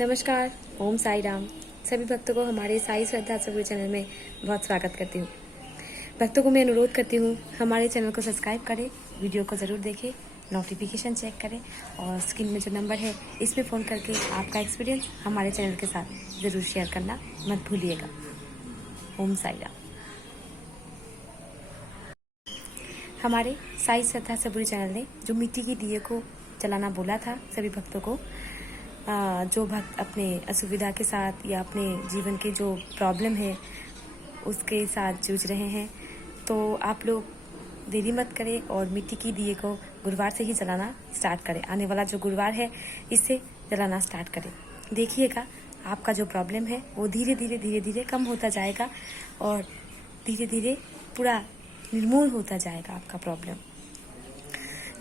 नमस्कार। ओम साई राम। सभी भक्तों को हमारे साई श्रद्धा सगुरु चैनल में बहुत स्वागत करती हूँ। भक्तों को मैं अनुरोध करती हूँ हमारे चैनल को सब्सक्राइब करें, वीडियो को ज़रूर देखें, नोटिफिकेशन चेक करें और स्क्रीन में जो नंबर है इसमें फ़ोन करके आपका एक्सपीरियंस हमारे चैनल के साथ ज़रूर शेयर करना मत भूलिएगा। ओम साई राम। हमारे साई श्रद्धा सगुरु चैनल ने जो मिट्टी की दिए को जलाना बोला था सभी भक्तों को, जो भक्त अपने असुविधा के साथ या अपने जीवन के जो प्रॉब्लम है उसके साथ जूझ रहे हैं, तो आप लोग देरी मत करें और मिट्टी की दिए को गुरुवार से ही जलाना स्टार्ट करें। आने वाला जो गुरुवार है इससे जलाना स्टार्ट करें। देखिएगा आपका जो प्रॉब्लम है वो धीरे धीरे कम होता जाएगा और धीरे धीरे पूरा निर्मूल होता जाएगा आपका प्रॉब्लम।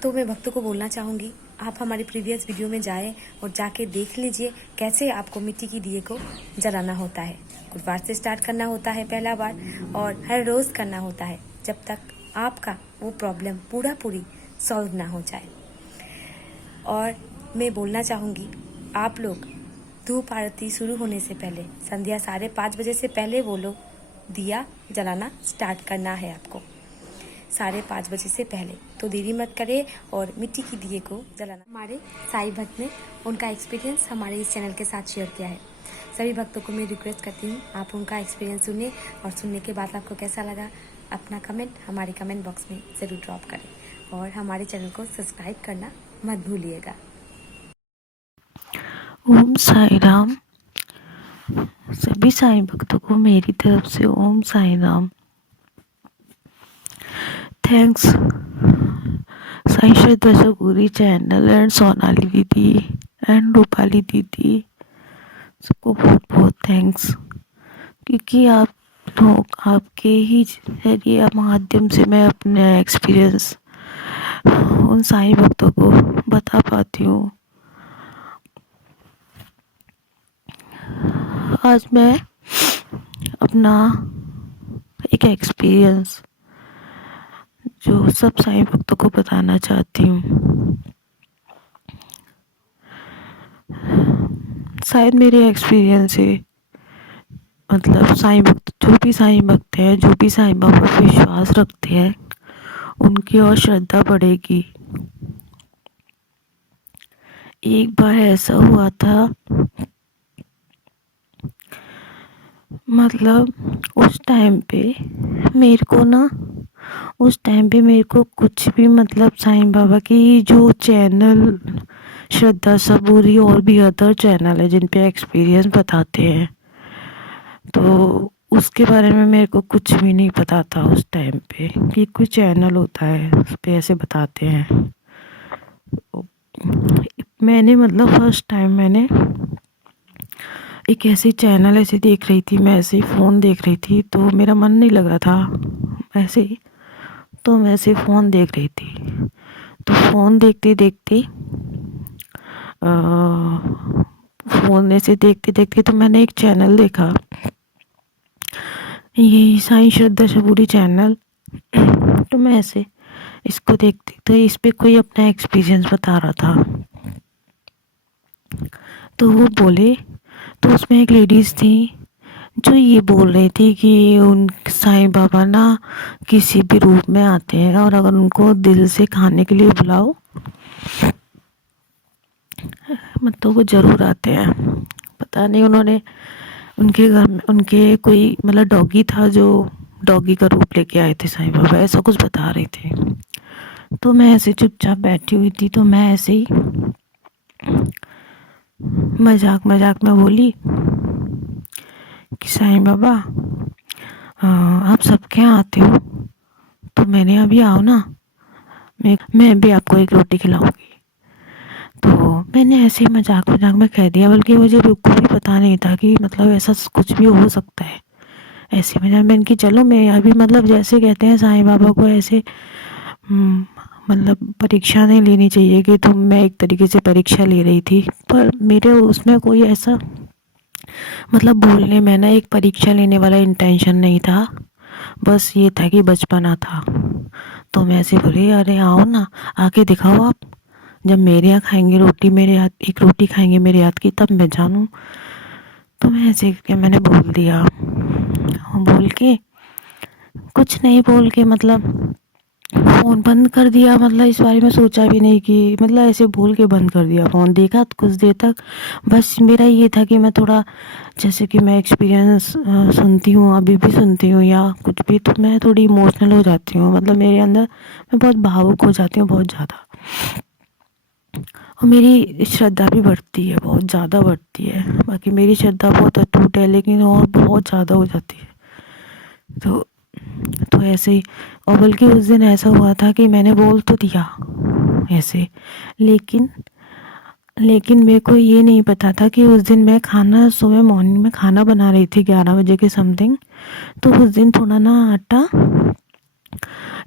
तो मैं भक्तों को बोलना चाहूँगी, आप हमारे प्रीवियस वीडियो में जाएं और जाके देख लीजिए कैसे आपको मिट्टी की दिए को जलाना होता है। गुरुवार से स्टार्ट करना होता है पहला बार और हर रोज़ करना होता है जब तक आपका वो प्रॉब्लम पूरी सॉल्व ना हो जाए। और मैं बोलना चाहूँगी, आप लोग धूप आरती शुरू होने से पहले संध्या 5:30 बजे से पहले वो लोग दिया जलाना स्टार्ट करना है आपको 5:30 बजे से पहले। तो देरी मत करें और मिट्टी की दिए को जलाना। हमारे साई भक्त ने उनका एक्सपीरियंस हमारे इस चैनल के साथ शेयर किया है। सभी भक्तों को मैं रिक्वेस्ट करती हूँ आप उनका एक्सपीरियंस सुने और सुनने के बाद आपको कैसा लगा अपना कमेंट हमारे कमेंट बॉक्स में ज़रूर ड्रॉप करें और हमारे चैनल को सब्सक्राइब करना मत भूलिएगा। ओम साई राम। सभी साई भक्तों को मेरी तरफ से Om Sai Ram. Thanks Sai Shraddha Saguru channel and Sonali दीदी एंड रूपाली दीदी, सबको बहुत बहुत थैंक्स, क्योंकि आप लोग आपके ही जरिए माध्यम से मैं अपने एक्सपीरियंस उन साई भक्तों को बता पाती हूँ। आज मैं अपना एक एक्सपीरियंस जो सब साई भक्तों को बताना चाहती हूँ। शायद मेरे एक्सपीरियंस से मतलब साई भक्त जो भी साई भक्त है, जो भी साई बाबा पर विश्वास रखते हैं, उनकी और श्रद्धा बढ़ेगी। एक बार ऐसा हुआ था, मतलब उस टाइम पे मेरे को कुछ भी मतलब साईं बाबा की जो चैनल श्रद्धा सबूरी और भी अदर चैनल है जिन पे एक्सपीरियंस बताते हैं, तो उसके बारे में मेरे को कुछ भी नहीं पता था उस टाइम पे कि कोई चैनल होता है उस पे ऐसे बताते हैं। मैंने मतलब फर्स्ट टाइम मैंने एक ऐसे चैनल ऐसे देख रही थी, मैं ऐसे ही फ़ोन देख रही थी, तो मेरा मन नहीं लग रहा था ऐसे ही, तो मैं ऐसे फ़ोन देख रही थी। तो फ़ोन देखते देखते फ़ोन ऐसे देखते देखते तो मैंने एक चैनल देखा, ये साईं श्रद्धा सबूरी चैनल। तो मैं ऐसे इसको देखती तो इस पे कोई अपना एक्सपीरियंस बता रहा था, तो वो बोले, तो उसमें एक लेडीज़ थी जो ये बोल रही थी कि उन साईं बाबा ना किसी भी रूप में आते हैं और अगर उनको दिल से खाने के लिए बुलाओ मतलब वो ज़रूर आते हैं। पता नहीं उन्होंने उनके घर में उनके कोई मतलब डॉगी था जो डॉगी का रूप लेके आए थे साईं बाबा, ऐसा कुछ बता रही थी। तो मैं ऐसे चुपचाप बैठी हुई थी, तो मैं ऐसे ही मजाक मजाक में बोली कि साईं बाबा आप सबके यहाँ आते हो तो मैंने अभी आओ ना, मैं भी आपको एक रोटी खिलाऊंगी। तो मैंने ऐसे ही मजाक मजाक में कह दिया, बल्कि मुझे बिल्कुल भी पता नहीं था कि मतलब ऐसा कुछ भी हो सकता है। ऐसे मजाक मैंने कि चलो मैं अभी मतलब जैसे कहते हैं साईं बाबा को ऐसे मतलब परीक्षा नहीं लेनी चाहिए कि, तो मैं एक तरीके से परीक्षा ले रही थी, पर मेरे उसमें कोई ऐसा मतलब बोलने में ना एक परीक्षा लेने वाला इंटेंशन नहीं था, बस ये था कि बचपना था। तो मैं ऐसे बोली, अरे आओ ना, आके दिखाओ आप जब मेरे यहाँ खाएंगे रोटी, मेरे हाथ एक रोटी खाएंगे मेरे हाथ की, तब मैं जानूँ। तो मैं ऐसे क्या मैंने बोल दिया, बोल के कुछ नहीं बोल के मतलब फ़ोन बंद कर दिया। मतलब इस बारे में सोचा भी नहीं कि मतलब ऐसे बोल के बंद कर दिया फ़ोन। देखा कुछ देर तक, बस मेरा ये था कि मैं थोड़ा जैसे कि मैं एक्सपीरियंस सुनती हूँ, अभी भी सुनती हूँ या कुछ भी, तो मैं थोड़ी इमोशनल हो जाती हूँ। मतलब मेरे अंदर मैं बहुत भावुक हो जाती हूँ, बहुत ज़्यादा। और मेरी श्रद्धा भी बढ़ती है, बहुत ज़्यादा बढ़ती है। बाकी मेरी श्रद्धा बहुत अटूट है, लेकिन और बहुत ज़्यादा हो जाती है। तो ऐसे ही, और बल्कि उस दिन ऐसा हुआ था कि मैंने बोल तो दिया ऐसे, लेकिन मेरे को ये नहीं पता था कि उस दिन मैं खाना सुबह मॉर्निंग में खाना बना रही थी 11 बजे के समथिंग। तो उस दिन थोड़ा ना आटा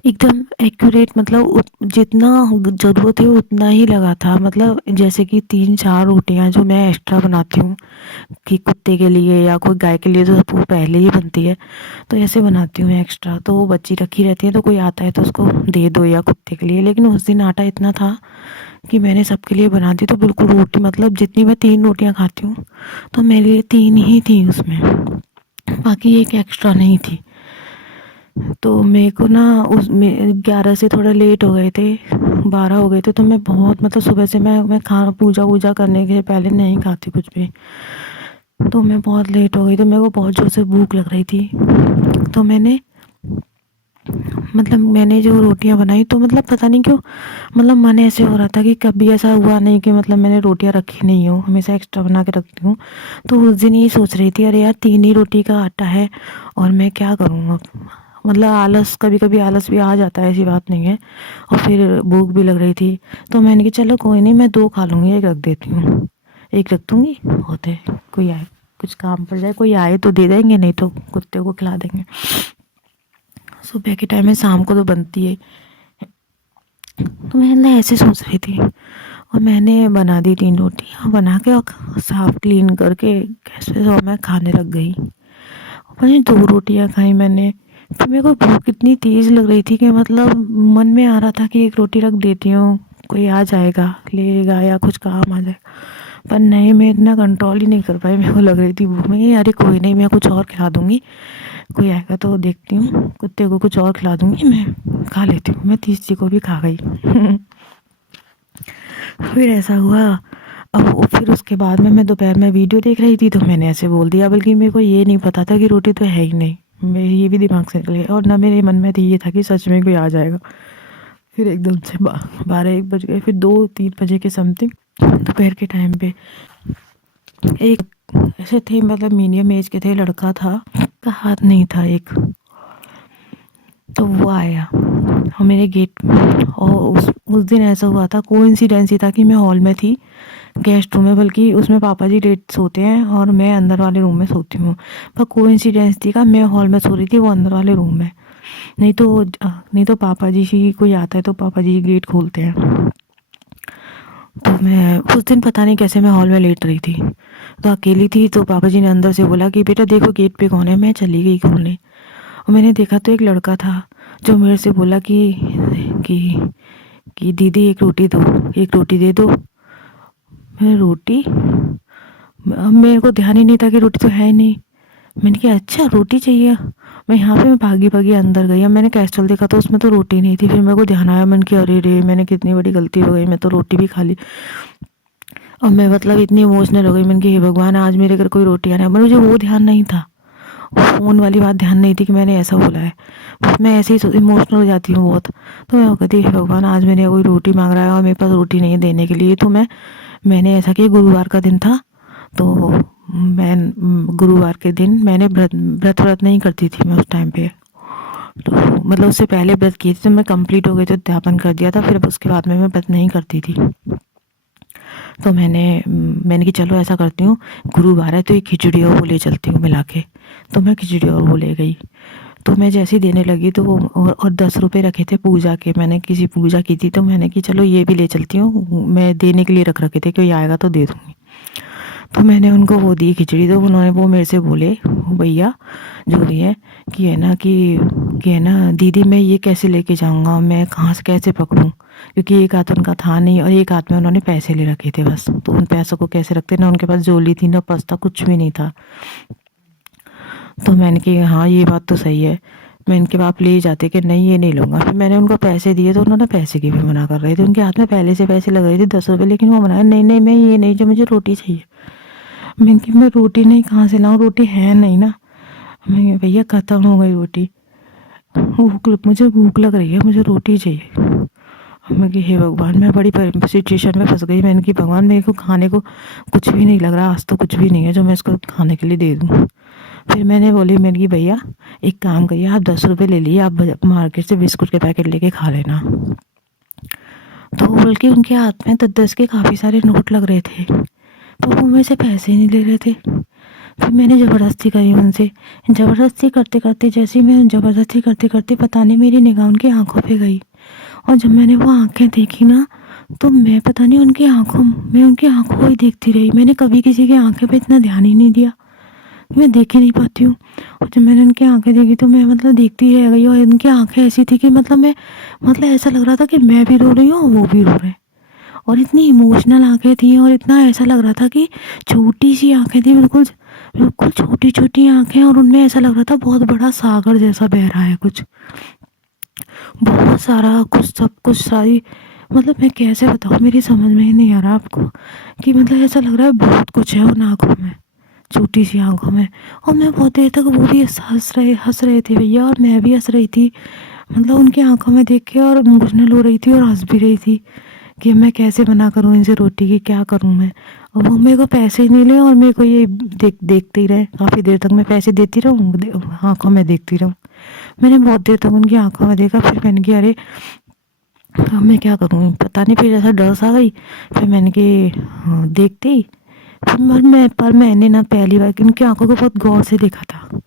एकदम एक्यूरेट, मतलब जितना ज़रूरत है उतना ही लगा था। मतलब जैसे कि 3-4 रोटियां जो मैं एक्स्ट्रा बनाती हूँ कि कुत्ते के लिए या कोई गाय के लिए, तो वो पहले ही बनती है, तो ऐसे बनाती हूँ एक्स्ट्रा, तो वो बची रखी रहती है, तो कोई आता है तो उसको दे दो या कुत्ते के लिए। लेकिन उस दिन आटा इतना था कि मैंने सबके लिए बना दी। तो बिल्कुल रोटी, मतलब जितनी मैं 3 रोटियां खाती हूँ तो मेरे लिए 3 ही थी उसमें, बाकी एक एक्स्ट्रा नहीं थी। तो मेरे को ना उसमें 11 से थोड़ा लेट हो गए थे, 12 हो गए थे। तो मैं बहुत, मतलब सुबह से मैं खा पूजा वूजा करने के पहले नहीं खाती कुछ भी। तो मैं बहुत लेट हो गई, तो मेरे को बहुत ज़ोर से भूख लग रही थी। तो मैंने जो रोटियां बनाई, तो मतलब पता नहीं क्यों, मतलब मन ऐसे हो रहा था कि कभी ऐसा हुआ नहीं कि मतलब मैंने रोटियां रखी नहीं हो, हमेशा एक्स्ट्रा बना के रखती हूँ। तो उस दिन ये सोच रही थी, अरे यार 3 ही रोटी का आटा है और मैं क्या करूँ अब। मतलब आलस, कभी कभी आलस भी आ जाता है, ऐसी बात नहीं है। और फिर भूख भी लग रही थी, तो मैंने कहा चलो कोई नहीं, मैं 2 खा लूँगी, एक रख देती हूँ, एक रख दूँगी, होते कोई आए, कुछ काम पड़ जाए, कोई आए तो दे देंगे, नहीं तो कुत्ते को खिला देंगे। सुबह के टाइम में, शाम को तो बनती है। तो मैं ऐसे सोच रही थी, और मैंने बना दी 3 रोटियाँ बना के, और साफ क्लीन करके गैस पे, और मैं खाने लग गई। मैंने 2 रोटियाँ खाई मैंने। फिर मेरे को भूख इतनी तेज़ लग रही थी कि मतलब मन में आ रहा था कि एक रोटी रख देती हूँ, कोई आ जाएगा लेगा या कुछ काम आ जाएगा। पर नहीं, मैं इतना कंट्रोल ही नहीं कर पाई। मेरे को लग रही थी भूख में, अरे कोई नहीं, मैं कुछ और खिला दूँगी, कोई आएगा तो देखती हूँ, कुत्ते को कुछ और खिला दूँगी, मैं खा लेती हूँ। मैं तीसरी को भी खा गई। फिर ऐसा हुआ। अब फिर उसके बाद में मैं दोपहर में वीडियो देख रही थी, तो मैंने ऐसे बोल दिया, बल्कि मेरे को ये नहीं पता था कि रोटी तो है ही नहीं। मेरे ये भी दिमाग से निकल गया, और ना मेरे मन में तो ये था कि सच में कोई आ जाएगा। फिर एकदम से 12-1 बज गए। फिर 2-3 बजे के समथिंग दोपहर के टाइम पे एक ऐसे थे, मतलब मीडियम एज के थे, लड़का था, का हाथ नहीं था एक, तो वो आया और मेरे गेट, और उस दिन ऐसा हुआ था, कोइंसिडेंस ही था कि मैं हॉल में थी, गेस्ट रूम में, बल्कि उसमें पापा जी लेट सोते हैं और मैं अंदर वाले रूम में सोती हूँ। पर कोइंसिडेंस थी का मैं हॉल में सो रही थी, वो अंदर वाले रूम में। नहीं तो पापा जी ही कोई आता है तो पापा जी गेट खोलते हैं। तो मैं उस दिन पता नहीं कैसे मैं हॉल में लेट रही थी, तो अकेली थी। तो पापा जी ने अंदर से बोला कि बेटा देखो गेट पे कौन है। मैं चली गई खोलने, और मैंने देखा तो एक लड़का था, जो मेरे से बोला कि कि दीदी एक रोटी दो, एक रोटी दे दो। मैं रोटी, अब मेरे को ध्यान ही नहीं था कि रोटी तो है ही नहीं। मैंने कहा अच्छा रोटी चाहिए। मैं भागी भागी अंदर गई, अब मैंने कैस्ट्रोल देखा तो उसमें तो रोटी नहीं थी। फिर मेरे को ध्यान आया, मैंने कहा अरे रे, मैंने कितनी बड़ी गलती हो गई, मैं तो रोटी भी खा ली। और मैं मतलब इतनी इमोशनल हो गई, मैंने कहा हे भगवान, आज मेरे घर कोई रोटियाँ नहीं। मुझे वो ध्यान नहीं था, फ़ोन वाली बात ध्यान नहीं थी कि मैंने ऐसा बोला है। बस मैं ऐसे ही इमोशनल हो जाती हूँ बहुत। तो मैं कहती हे भगवान, आज मेरे कोई रोटी मांग रहा है और मेरे पास रोटी नहीं है देने के लिए। तो मैंने ऐसा किया, गुरुवार का दिन था, तो मैं गुरुवार के दिन मैंने व्रत नहीं करती थी मैं उस टाइम पे। तो मतलब उससे पहले व्रत किए थे, तो मैं कंप्लीट हो गई तो उद्यापन कर दिया था। फिर उसके बाद में मैं व्रत नहीं करती थी। तो मैंने कि चलो ऐसा करती हूँ, गुरुवार है तो एक खिचड़ी और वो ले चलती हूँ मिला के। तो मैं खिचड़ी और वो ले गई। तो मैं जैसे ही देने लगी, तो और 10 रुपये रखे थे पूजा के, मैंने किसी पूजा की थी, तो मैंने कि चलो ये भी ले चलती हूँ, मैं देने के लिए रखे थे, कोई आएगा तो दे दूँगी। तो मैंने उनको वो दी खिचड़ी। तो उन्होंने वो मेरे से बोले, भैया जो भी है, कि है ना दीदी मैं ये कैसे लेके जाऊँगा, मैं कहाँ से कैसे पकड़ूँ। क्योंकि एक हाथ उनका था नहीं और एक हाथ में उन्होंने पैसे ले रखे थे बस। तो उन पैसों को कैसे रखते, ना उनके पास झोली थी ना पर्स था, कुछ भी नहीं था। तो मैंने कि हाँ ये बात तो सही है, मैं इनके बाप ले जाते कि नहीं ये नहीं लूँगा। फिर मैंने उनको पैसे दिए तो उन्होंने पैसे की भी मना कर रहे थे, उनके हाथ में पहले से पैसे लग रहे थे 10 रुपये, लेकिन वो मना, नहीं नहीं मैं ये नहीं, जो मुझे रोटी चाहिए। मैंने कि मैं रोटी नहीं कहाँ से लाऊँ, रोटी है नहीं ना। मैं भैया ख़त्म हो गई रोटी, मुझे भूख लग रही है, मुझे रोटी चाहिए। मैं कि हे भगवान, मैं बड़ी सिचुएशन में फंस गई। मैंने कि भगवान मेरे को खाने को कुछ भी नहीं लग रहा, आज तो कुछ भी नहीं है जो मैं इसको खाने के लिए दे दूँ। फिर मैंने बोली, मैंने कि भैया एक काम करिए, आप 10 रुपये ले लीजिए, आप मार्केट से बिस्कुट के पैकेट लेके खा लेना। तो बोल के उनके हाथ में 10-10 के काफ़ी सारे नोट लग रहे थे, तो वो मेरे से पैसे नहीं ले रहे थे। फिर मैंने ज़बरदस्ती करी उनसे, ज़बरदस्ती करते करते, जैसे ही मैं ज़बरदस्ती करते करते पता नहीं मेरी निगाह उनकी आंखों पे गई, और जब मैंने वो आंखें देखी ना, तो मैं पता नहीं उनकी आंखों को ही देखती रही। मैंने कभी किसी की आंखें पे इतना ध्यान ही नहीं दिया, मैं देख ही नहीं पाती हूँ। और जब मैंने उनकी आंखें देखी तो मैं देखती रह गई, और उनकी आंखें ऐसी थी कि ऐसा लग रहा था कि मैं भी रो रही हूँ और वो भी रो रहे हैं। और इतनी इमोशनल आंखें थी, और इतना ऐसा लग रहा था कि छोटी सी आंखें थी, बिल्कुल बिल्कुल छोटी छोटी आंखें, और उनमें ऐसा लग रहा था बहुत बड़ा सागर जैसा बह रहा है कुछ, बहुत सारा कुछ, सब कुछ सारी, मैं कैसे बताऊँ, मेरी समझ में ही नहीं आ रहा आपको कि ऐसा लग रहा है बहुत कुछ है उन आँखों में, छोटी सी आंखों में। और मैं बहुत देर तक वो भी हंस रहे थे भैया, और मैं भी हंस रही थी, उनकी आंखों में देख के, और इमोशनल हो रही थी और हंस भी रही थी कि मैं कैसे मना करूँ इनसे रोटी की, क्या करूँ मैं। और वो मेरे को पैसे ही नहीं ले, और मेरे को ये देखते ही रहे काफ़ी देर तक, मैं पैसे देती रहूँ, आंखों में देखती रहूँ। मैंने बहुत देर तक उनकी आंखों में देखा, फिर मैंने कहा अरे अब मैं क्या करूँ, पता नहीं, फिर ऐसा डर सा गई। फिर मैंने कि देखते ही, मैंने ना पहली बार उनकी आंखों को बहुत गौर से देखा था।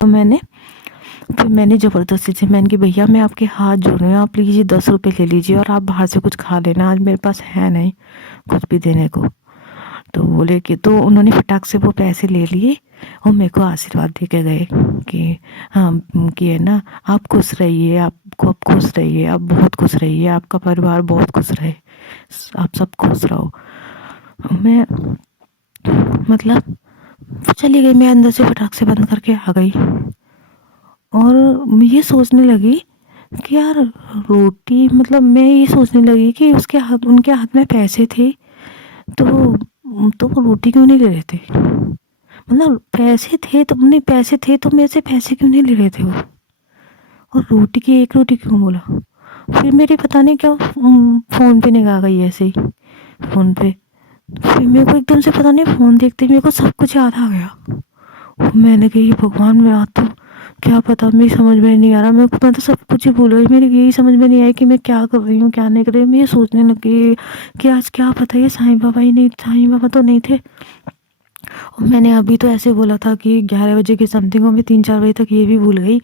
तो मैंने ज़बरदस्ती से, मैंने कि भैया मैं आपके हाथ जोड़ रही हूँ, आप प्लीज़ ये 10 रुपये ले लीजिए और आप बाहर से कुछ खा लेना, आज मेरे पास है नहीं कुछ भी देने को। तो बोले कि, तो उन्होंने फटाक से वो पैसे ले लिए और मेरे को आशीर्वाद दे के गए कि हाँ, कि है ना, आप खुश रहिए, आप खुश रहिए, आप बहुत खुश रहिए, आपका परिवार बहुत खुश रहे, आप सब खुश रहो। मैं चली गई, मैं अंदर से फटाक से बंद करके आ गई, और ये सोचने लगी कि यार रोटी, मैं ये सोचने लगी कि उनके हाथ में पैसे थे, तो वो रोटी क्यों नहीं ले रहे थे, पैसे थे तो मेरे से पैसे क्यों नहीं ले रहे थे वो, और रोटी की एक रोटी क्यों बोला। फिर मेरी पता नहीं क्या फ़ोन पे निगाह गई ऐसे ही, फ़ोन पे, फिर मेरे को एकदम से पता नहीं, फ़ोन देखते ही मेरे को सब कुछ याद आ गया। मैंने कही भगवान, मैं आज तो क्या पता, मेरी समझ में नहीं आ रहा, मैं तो सब कुछ ही भूल गई, मेरी यही समझ में नहीं आई कि मैं क्या कर रही हूँ क्या नहीं कर रही हूँ। मैं ये सोचने लगी कि आज क्या पता ये साईं बाबा तो नहीं थे। और मैंने अभी तो ऐसे बोला था कि 11 बजे के समथिंग, और मैं 3-4 बजे तक ये भी भूल गई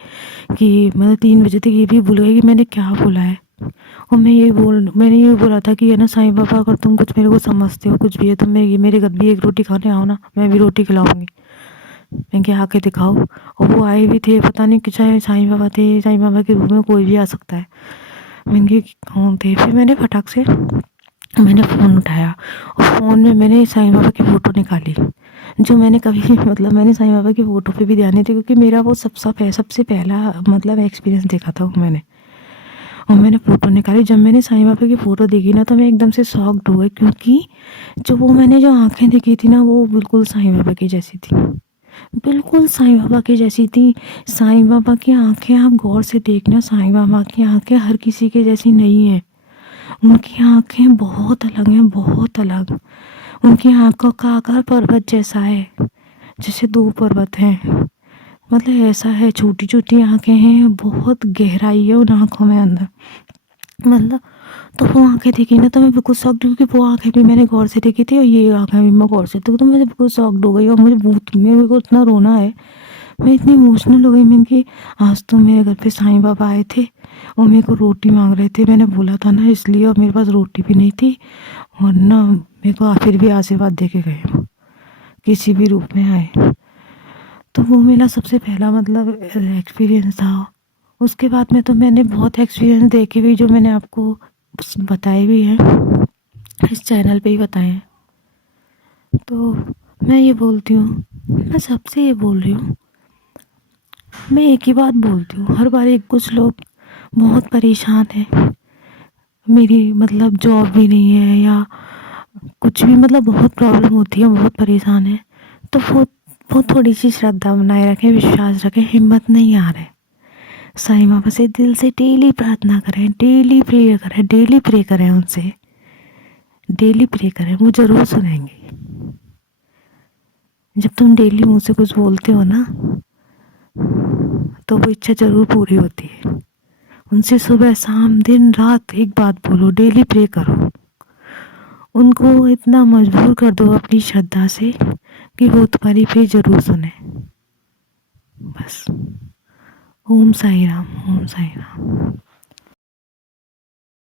कि 3 बजे तक ये भी भूल गई कि मैंने क्या बोला है। और मैंने ये बोला था कि है ना साईं बाबा, अगर तुम कुछ मेरे को समझते हो कुछ भी है तो मेरे घर भी एक रोटी खाने आओ ना, मैं भी रोटी खिलाऊंगी, मैं क्या आके दिखाओ। और वो आए भी थे, पता नहीं कि चाहे साईं बाबा थे, साईं बाबा के रूप में कोई भी आ सकता है। मैंने कौन थे, फिर मैंने फटाक से फ़ोन उठाया, और फ़ोन में मैंने साईं बाबा की फ़ोटो निकाली, जो मैंने कभी मैंने साईं बाबा की फ़ोटो पे भी ध्यान नहीं दिया, क्योंकि मेरा वो सबसे पहला एक्सपीरियंस देखा था मैंने। और मैंने फ़ोटो निकाली, जब मैंने साईं बाबा की फ़ोटो देखी ना, तो मैं एकदम से शॉक्ड हो गई, क्योंकि मैंने जो आँखें देखी थी ना, वो बिल्कुल साईं बाबा की जैसी थी, बिल्कुल साईं बाबा की जैसी थी। साईं बाबा की आंखें आप गौर से देखना, साईं बाबा की आंखें हर किसी के जैसी नहीं है, उनकी आंखें बहुत अलग हैं, बहुत अलग। उनकी आंखों का आकार पर्वत जैसा है, जैसे 2 पर्वत हैं, ऐसा है, छोटी छोटी आंखें हैं, बहुत गहराई है उन आंखों में अंदर, तो वो आंखें देखी ना, तो मैं बिल्कुल शॉक्ड, क्योंकि वो आंखें भी मैंने गौर से देखी थी और ये आंखें भी मैं गौर से, तो मैं बिल्कुल शॉक्ड हो गई। और मेरे को इतना रोना है, मैं इतनी इमोशनल हो गई। मैंने कि आज तो मेरे घर पे साईं बाबा आए थे और मेरे को रोटी मांग रहे थे, मैंने बोला था ना इसलिए, और मेरे पास रोटी भी नहीं थी, और ना मेरे को फिर भी आशीर्वाद दे के गए, किसी भी रूप में आए। तो वो मेरा सबसे पहला एक्सपीरियंस था। उसके बाद में तो मैंने बहुत एक्सपीरियंस देखे भी, जो मैंने आपको बताए भी हैं, इस चैनल पे ही बताए हैं। तो मैं ये बोलती हूँ, मैं सबसे ये बोल रही हूँ, मैं एक ही बात बोलती हूँ हर बार। एक कुछ लोग बहुत परेशान हैं, मेरी मतलब जॉब भी नहीं है या कुछ भी, मतलब बहुत प्रॉब्लम होती है, बहुत परेशान है, तो वो थोड़ी सी श्रद्धा बनाए रखें, विश्वास रखें, हिम्मत नहीं आ रहे, साईं बाबा से दिल से डेली प्रार्थना करें, डेली प्रे करें, डेली प्रे करें उनसे, डेली प्रे करें, वो ज़रूर सुनेंगे। जब तुम डेली मुँह से कुछ बोलते हो ना, तो वो इच्छा ज़रूर पूरी होती है। उनसे सुबह शाम दिन रात एक बात बोलो, डेली प्रे करो, उनको इतना मजबूर कर दो अपनी श्रद्धा से कि वो तुम्हारी प्रे ज़रूर सुने। बस। ओम साई राम, ओम साई राम।